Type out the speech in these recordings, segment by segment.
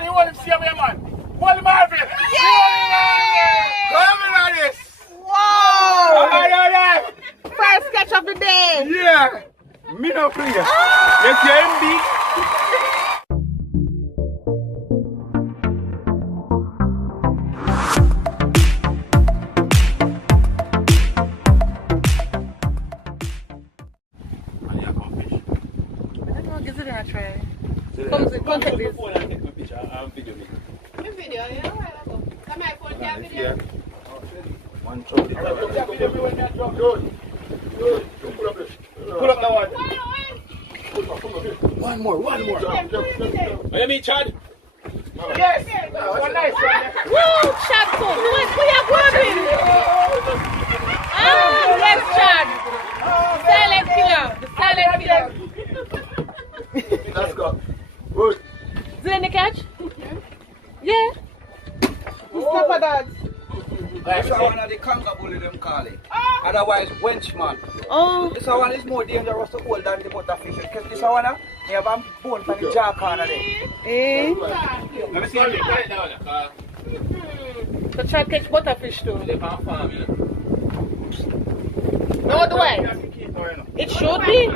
man, you want him to see me, man. Hold him, Marvin. Come on, this. Whoa! First catch of the day. Yeah. Me no play. Yes, you're MD. Come take this. Video, yeah? Come here, phone camera video. One shot. Pull up that one. One more. What you mean, Chad? Yes. One nice one. Woo, Chad, so we are going. Yes, Chad. The silent killer. Let's go. Good. Did they catch? Yeah. Who's Papa Dad? This one of the conga bully them call it. Otherwise, wenchman. Oh. This one is more dangerous to hold than the butterfish. Because this one, you have a bone for the jaw corner there. Eh? Let me see you. So try to catch butterfish too. No, do I? It should be.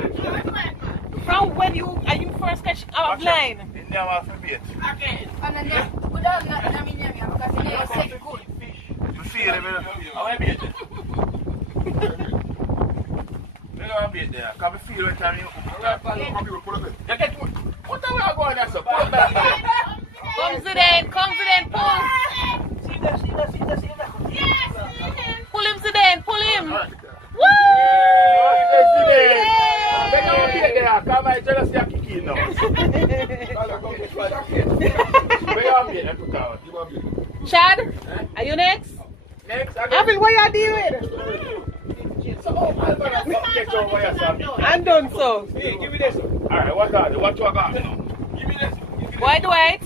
From when you first catch our line. In there, I'm forget. Okay. And then, without not because you never said good. You see it, I want to be there. I want to be there. Can we feel when time you pull up it? What the hell are going on, sir? Pull up that. Comes it in, pull. Pull him, Zidane, pull him. Woo! Come on, tell us you're kicking now. Chad, are you next? Next, Abel, what you doing? I'm done so. Hey, give me this. Alright, what got? What you got now? Give me this. Why do I?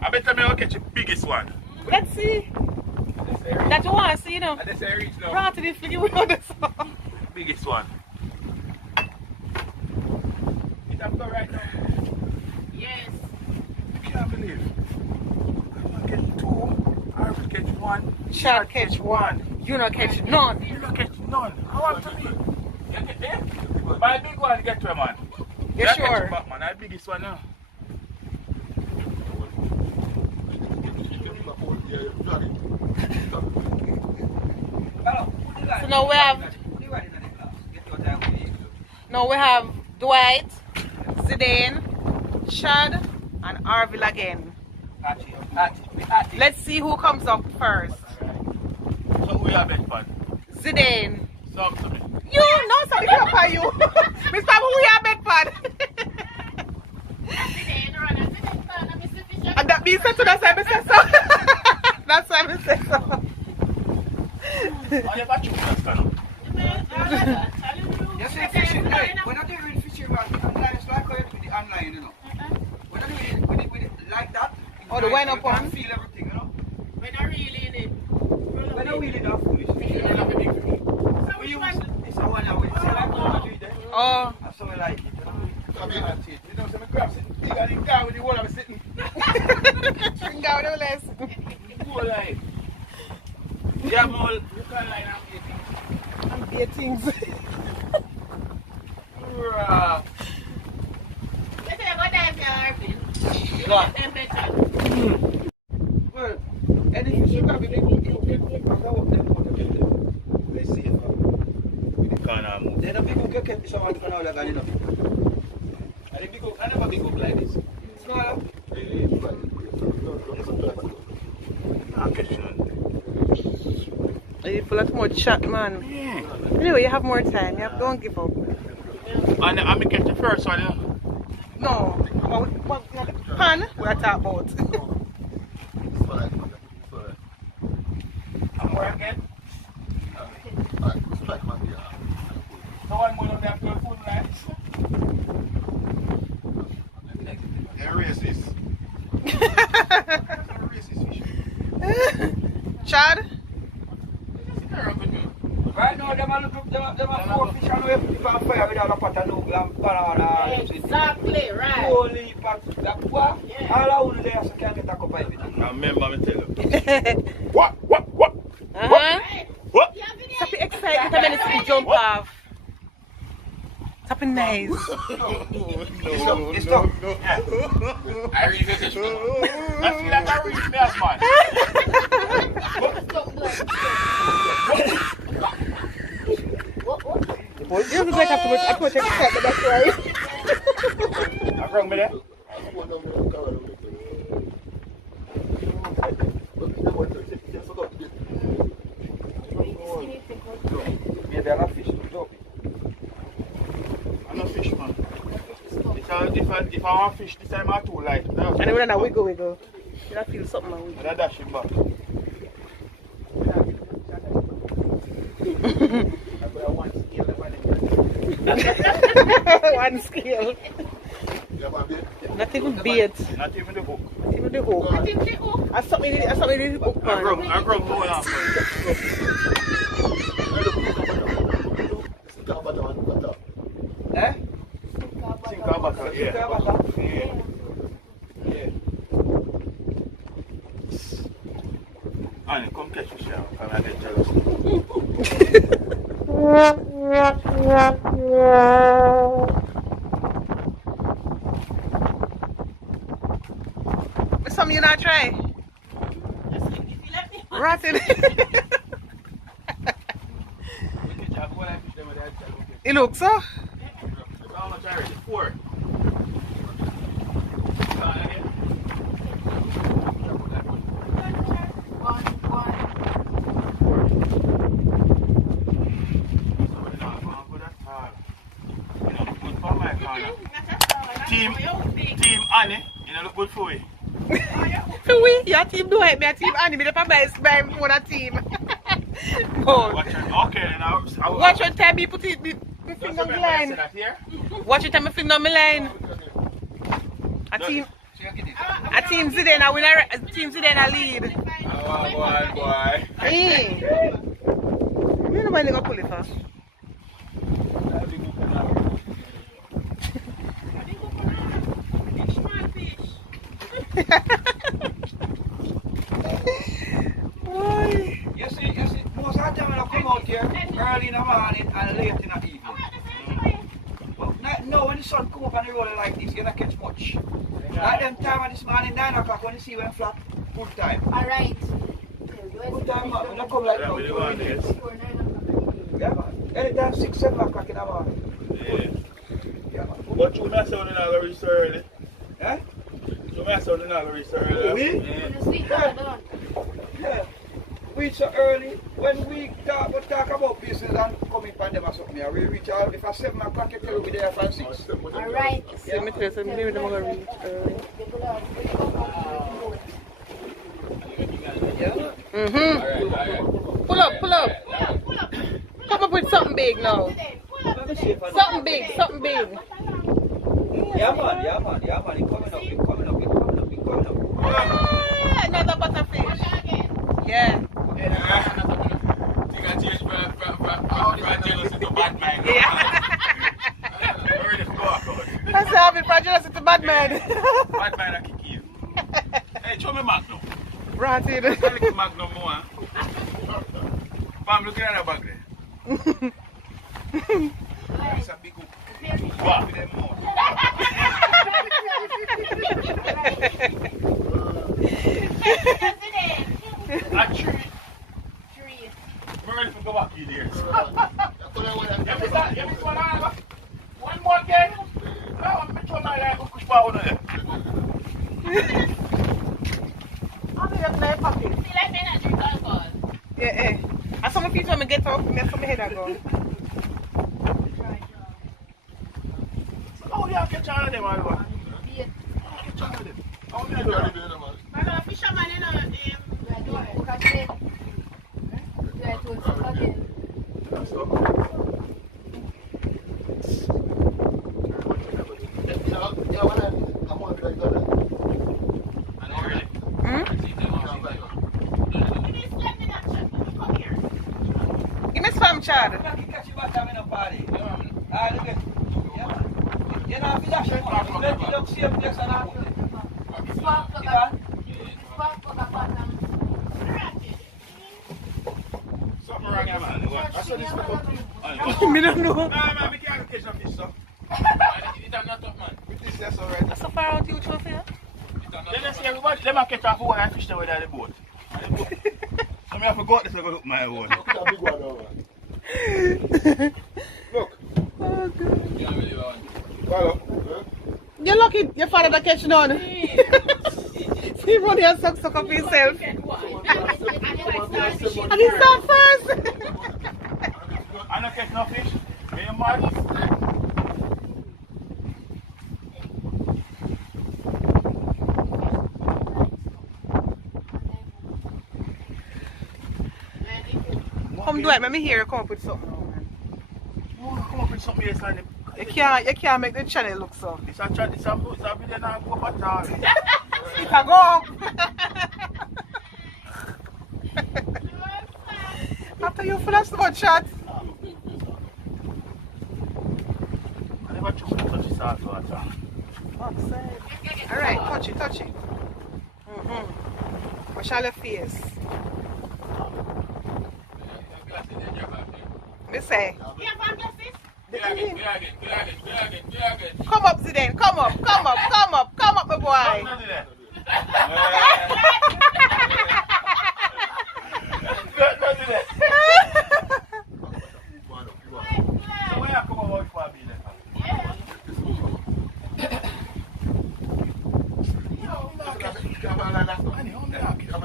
I bet I'm going to catch the biggest one. Let's see. That you want to see, you know? That's how I reach now. Right to the figure we know this one. Biggest one. It have go right now. Yes. I can't believe. I'm going to catch two. I will catch one. Shall catch one. You not catch none. You don't catch none. I want to be. My big one get to a man. You sure? Back, man. My biggest one now. So now we have Dwight, Zidane, Chad, and Arvil again. Let's see who comes up first. So who you have bet for? Zidane. Talk to me. You know something about you. Miss Papa, who you have bet for? And that means that that's why I say so. That's why I say so. Oh, you got you first, now. You see fishing, hey, we're not doing fishing online, it's like how you do the online, you know. We're not doing it like that. Oh, the wind up one? Feel everything, you know. We're not really in it. We're not really that foolish. We use this one now, it's like what we do there. Oh. And so we like it, you know. I mean, that's it. You know, so I grab it. You got it down with the wall I'm sitting. Bring down the less. Whole line. Yeah, Mol. You can line And be things. Let's say what time you are in. What? Temperature. Well, any fish you can be making, you can walk them out of them. Let's see it. with the corner move. Then the people can keep this one for now, like, you know. I never big up like this. Smaller. You full of too much shot, man. Yeah. Anyway, you have more time. Don't give up. And I'm going to catch the first one, yeah? No. What pan we're talking about. And more again? No one more of them to food lines. They're racist. They're racist fish. Chad? Right now, them are 4 fish and we put it on fire without a pot of noodle and banana. Exactly, right. only part that what? All I want there so can't get a cup of it. I remember me tell you. What? What? Stop excited when you jump off. Stop nice. No. I really get this. I feel like I really smells, man. You look like I put a cat, but that's right. I'm wrong with that. Maybe I'm a fish. I'm not fish, man. If I want fish, this time I'm too light. And then when I wiggle. You don't feel something I wiggle. And I dash it back. One scale. Not even beard. Not even the hook. Not even the hook. I saw me the hook, man. I broke going off. Eh? Sinker butter, yeah. Annie, come catch a shower. Come and get jealous. What's something you not try? Rotten. It looks so. How much I already? 4. Team Annie, you know, look good for you. For we? Your team do it, my team Annie, me the papa is by for the team. Okay, now watch what time you put it, me finger on the line. Watch what time I finger on my line. A team Zidane win a team Zidane lead. Oh boy. Hey. You know why they got pull it first. You see, most of the time when I come out here, early in the morning and late in the evening. But no, when the sun come up and the roller like this, you're not catch much. Like them time of this morning, 9 o'clock, when you see when flat, good time. Alright. Good time, man. When I come like now, yeah, man. Anytime 6, 7 o'clock in the morning. Yeah, man. But you mess out in a very early. Eh? You mess out in a very early. We? Yeah. We so early, when we talk about business and coming from them or something, we reach out, if I 7 o'clock, you tell me there from 6. Alright. See me tell you, maybe them gonna reach early. Pull up. Come up with something big now. Something big. Yeah man, it's coming up. Another butterfish. Yeah. You can change from jealousy to bad mind. Yeah. That's how I've been from jealousy to bad man. Bad mind I kick you. Hey, show me Magnum. Rotted. I like Magnum more. Pam, look at that bag there. That's a big hook. Wow. A tree. We're ready to go back in here. One more again. Now I'm going to my life and push power on it. Yeah. I saw my feet when I get up, and I saw my head go. Oh, yeah, catch all of them, man. Catch all of them. How many do you do, man? I'm a fisherman, you know. Give me some, Chad. Let you look see a place and after. Something wrong here, man. That's what this is about. Me don't know. Nah, man, we can't catch no fish, so. It's not up, man. This is alright. That's so far out you show here. Let's see everybody. Let me catch off one fish there with the boat. So I forgot this, I go look my own. Look at the big one over. Look. Oh, God. Follow. You're lucky your father don't catch none. He run here and suck up himself. And he start first. I don't catch no fish. Me and Mark. Come do it, let me hear you come up with something. Come up with something else like You can't make the channel look so. it's a video now go up at all. It can go up. After you finish the good shot. I never touch the salt water. Alright, touch it. Wash all your face. Me say. Come up, Zidane. Come up, my boy.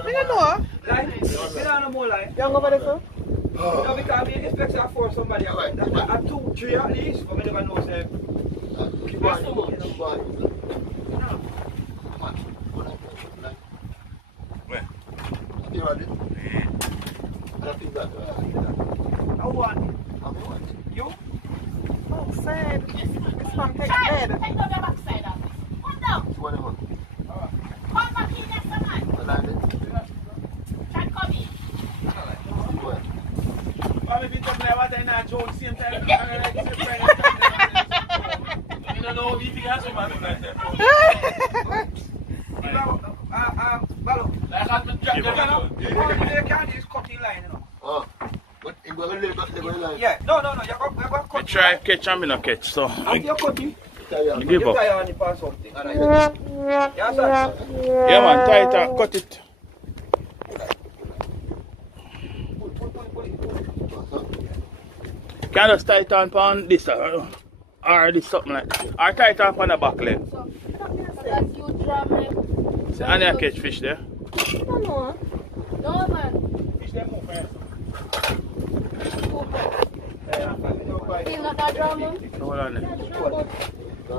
You don't know? Like, we don't know more like. You over there, sir? No, because we expect that for somebody else. At 2, 3 at least, but we never know, say. Keep on. Where? You ready? I think that. I want it. You? Oh, sad. It's from take bed. Take down the backside of this. Come down. Whatever. Come back in next man. Try come in. If you talk like what I know, Joe, same time. You don't know if you have some man like that. Balo. Like how to drop the gun. You can't use cutting line, you know. Oh. But you're going to leave that line. Yeah, no, you got cut. You try catch and me not catch, so And you're cutting. you give up. Tie on it or something. Yes, sir. Yeah, man, tie it up, cut it. Can you just tie it on this or this something like that? Or tie it on the back leg. See, and you catch fish there. No, man. Fish them move first. Feel not that drama. Hold on there. I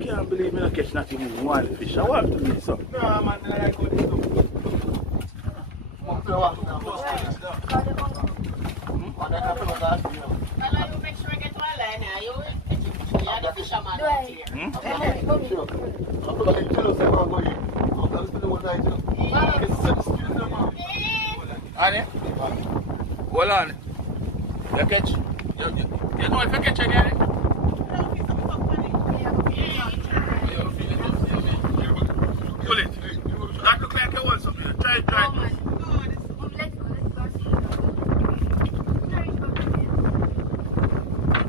can't believe me not catch not even one fish. I want to do so. No, man, I like all this stuff. Make sure I get one line here. You're the fisherman out here. Annie? Hold on. You catch? You know if you catch any, Annie? Pull it. That look like you want something. Try it.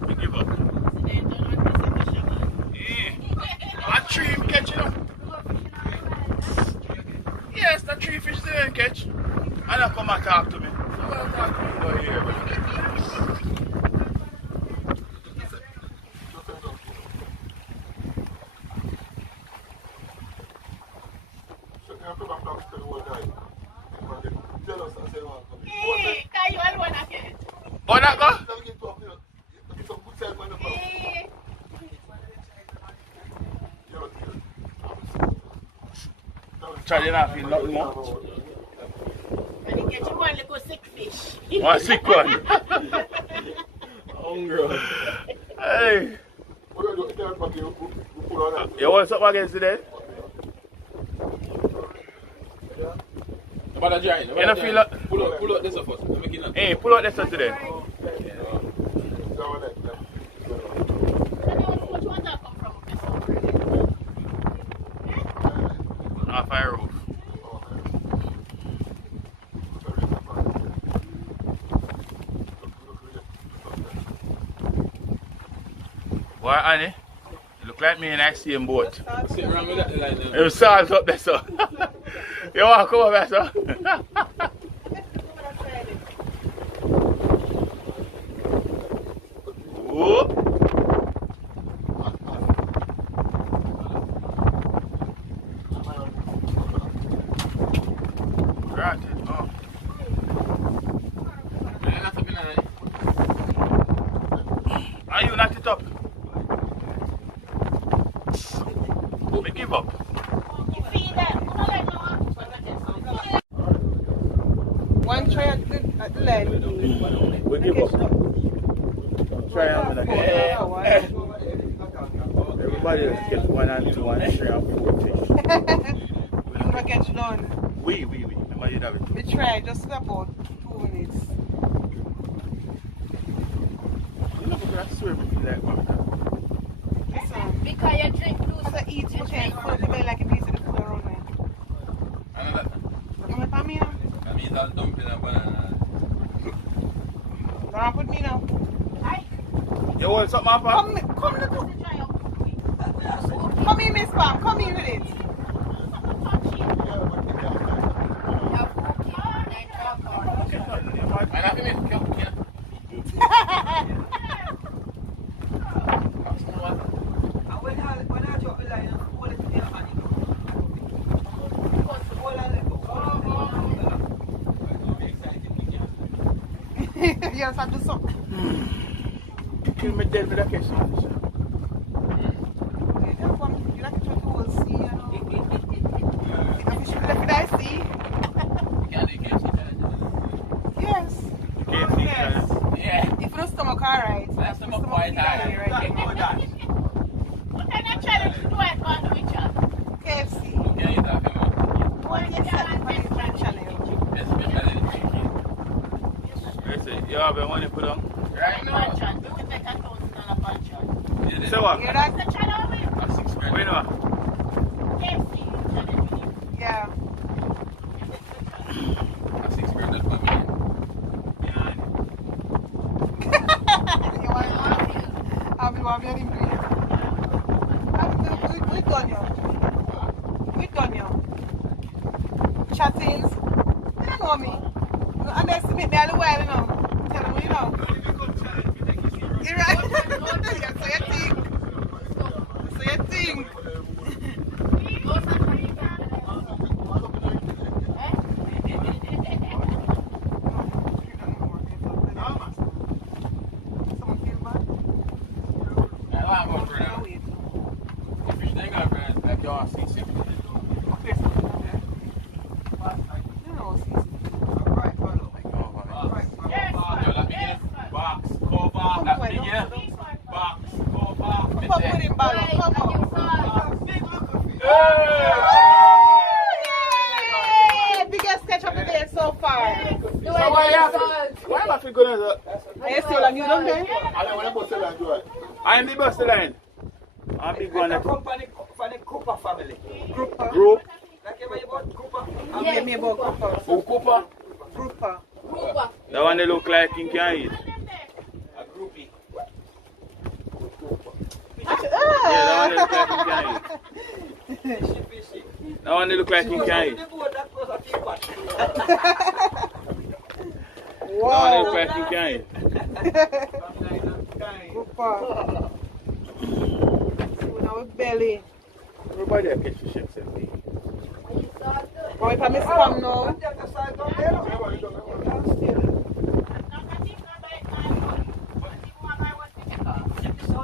You give up. A tree catch it up. Yes, the tree fish there catch. And I come and talk to me. Oh, that go? Charlie not feel nothing more. And you get you one little sick fish. One sick one. Oh Hey. You want something against today? About a giant. You don't feel like... Pull up this up first. Hey, pull out this one today. Off our roof. Why, Annie? You look like me in that same boat. Sit around with that line now. It salts up there, so. You want to come over there, so? Whoop. Right, oh. Are you not it up? Me give up. One try at the line. We give up. Try and win again. Everybody else gets 1 and 2 and 3 and 4 fish. You don't catch none. We. Remember you have it. We try just about 2 minutes. You know, I swear we feel like one. Listen, Because you drink blue. so eat you can put the like a piece of the food around there. You want me now? I mean, that's dumping a banana. Don't put me now. You want something, Papa? Come here, Miss Pam. Come here with it. You just have to do something. Kill me dead with a catch. You like to try to hold sea, you know. If you should left it I see. Yes. KFC, Yeah. If your stomach alright. That's the quite high. Right. What kind of challenge do I want to each other? KFC. Okay, you talking about? What is that on your channel? You have your money put on? Right now. Panchan. We will take $1,000 panchan. So what? You like The channel with That's 6 grand. Wait, no. KFC. Yeah. That's 6 grand. That's for me. You want I'll be very good. We done you. We done you. Chattings. You don't know me. You underestimate me all the while, you know. Tell me, you know. You're right. So you think. So you think. Someone feel bad? I want to go for now. Fish they got for that backyard season. You know, see. Box, cover, that big, yeah. Box, cover, Come put him back. Come on. Yay! Biggest sketch of the day so far. So why you have to go to the... Are you still on you don't there? I am the bus line. I'm the one that... Company for the Cooper family. Group. Like you about Cooper? Give me about Cooper. Who Cooper? Grouper. The one that look like you can eat. A groupie. Yeah, that one that look like you can eat. That one that look like you can eat. That one that look like you can eat. Grouper. So now with belly. Everybody will catch fish except me. Oh, if I miss come now.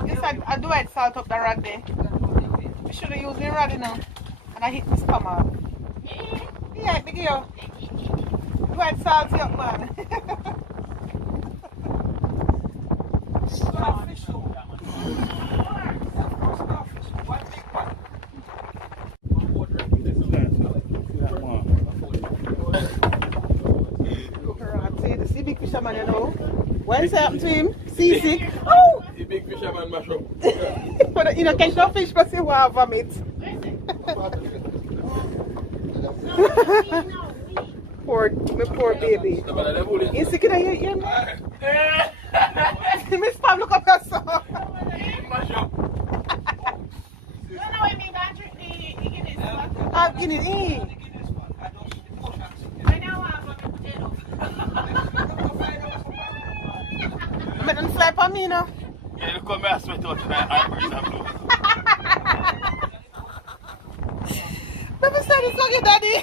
This I do it salt up the rod there. We should have used the rod now. And I hit this come out. Yeah, big yo. Do it salt up, man. Starfish too. Starfish. One big one. See, the sea big fisherman, you know. What's happened to him? Seasick. Oh! The big fisherman mash up. But you know, catch no fish, but you want vomit. Poor baby. You sick in here, yeah, man? Miss Pam, look up your son. Mash up. I'm getting it in. But don't fly for me, no? Yeah, look at me, I sweat out tonight. I'm breathing and blue. Let me say this again, Daddy.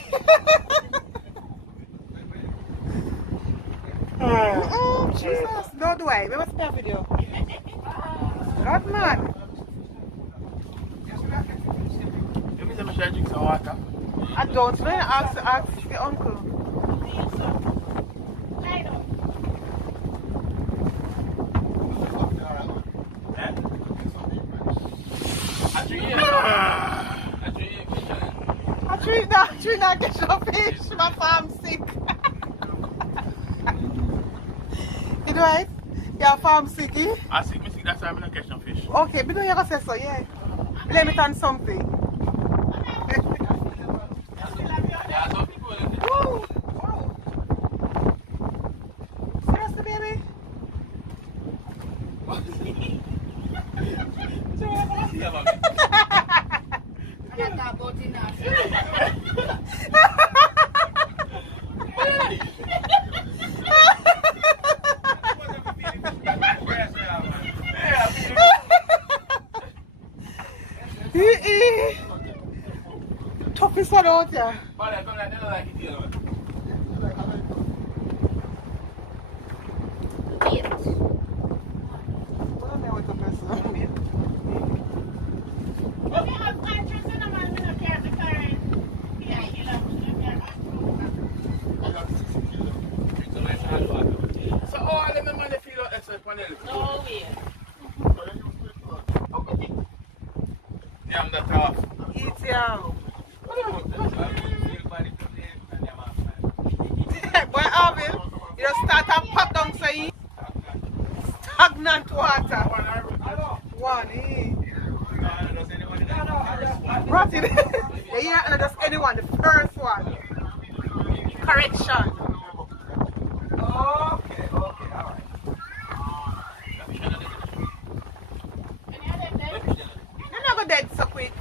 Oh, Jesus. No, do I? We must pay a video. God, man. You mean I should drink some water? I don't know. Ask the uncle. I treat that get your fish. My farm sick. You know right? Your farm sick, eh? I sick, me sick, that's why I'm not catching fish. Okay, but don't you say so, yeah. Blame it on something. Woo! Seriously, baby? Toughest one out there. So all of them money feel out extra panel. No way. Yeah, I'm that off. Eat yeah. Boy, Alvin, you just start and pop down so you stagnant water. One, eh? Rotted. Yeah, you're not just anyone, the first one. Correction. Okay, alright. You're never dead so quick.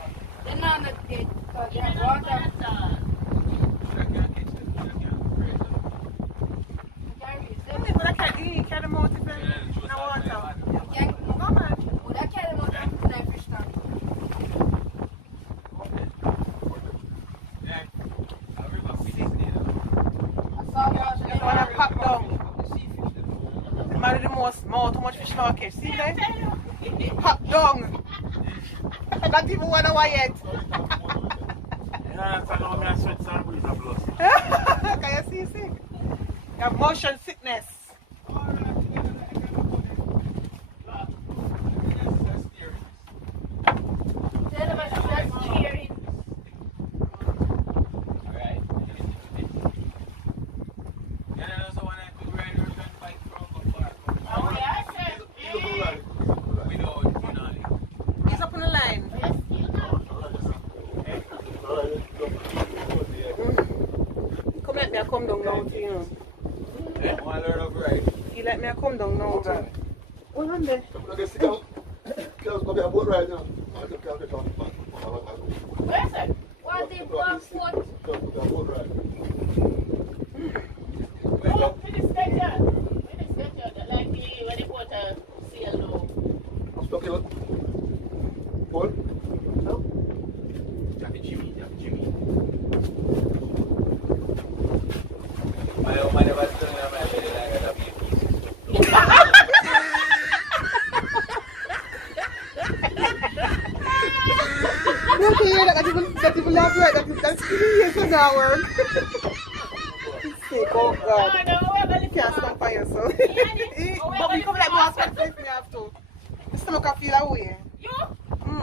They're not dead because they have water. But I can't eat, can't them out if no water. No, man. You want to pop down. The man with the most mouth, too much fish now catch. See that? Pop down. Not even one hour yet. Yeah, so now I sweat some breeze and blood. Can you see sick? You have motion sickness. He's up on the line. Come let me come down now to you. You let me come down now. Hold on there. Where's it? What's the black foot? Like when they put a seal low. Jimmy. Don't hear that people laugh right. That's 3 years ago work. Sick, oh God. You can't stop by yourself. But we come like we have to. stomach feel away. You?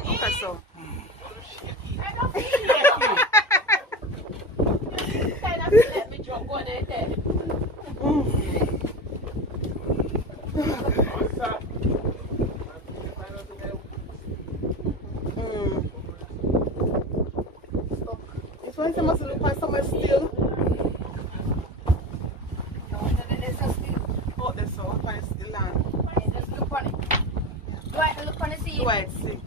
Okay, so. I don't feel it. You kind of let me drop one in there. This one must look like somewhere still. Oh, there's so much still land. Just look on it. Do I have to look on the sea? Do I sick?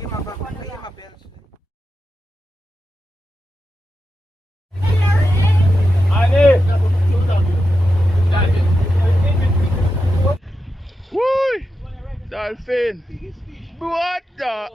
Give my back, give my belt. Woo! Dolphin! What the?